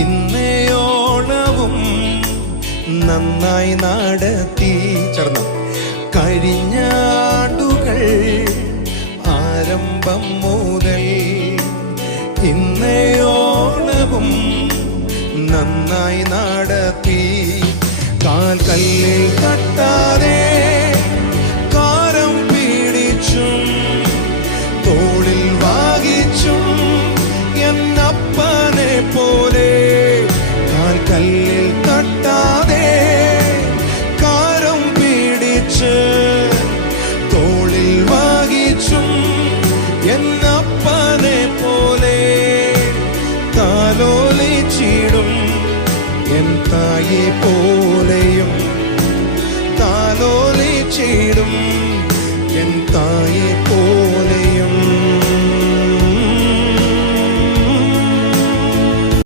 ഇന്നയോളവും നന്നായി നടത്തി. ചേർന്ന് കഴിഞ്ഞാണ്ടുകൾ ആരംഭം മുതൽ ഇന്നയോളവും നന്നായി നടത്തി. കാൽ കല്ലിൽ തട്ടാതെ കാരം പിടിച്ചും തോളിൽ വാങ്ങിച്ചും എന്നപ്പനെ പോലെ. കാൽ കല്ലിൽ തട്ടാതെ കാരം പിടിച്ച് തോളിൽ വാങ്ങിച്ചും എന്നപ്പനെ പോലെ താലോലിച്ചിടും എൻ തായെ പോലെയും. താലോലിച്ചിടും എൻ തായെ പോലെ.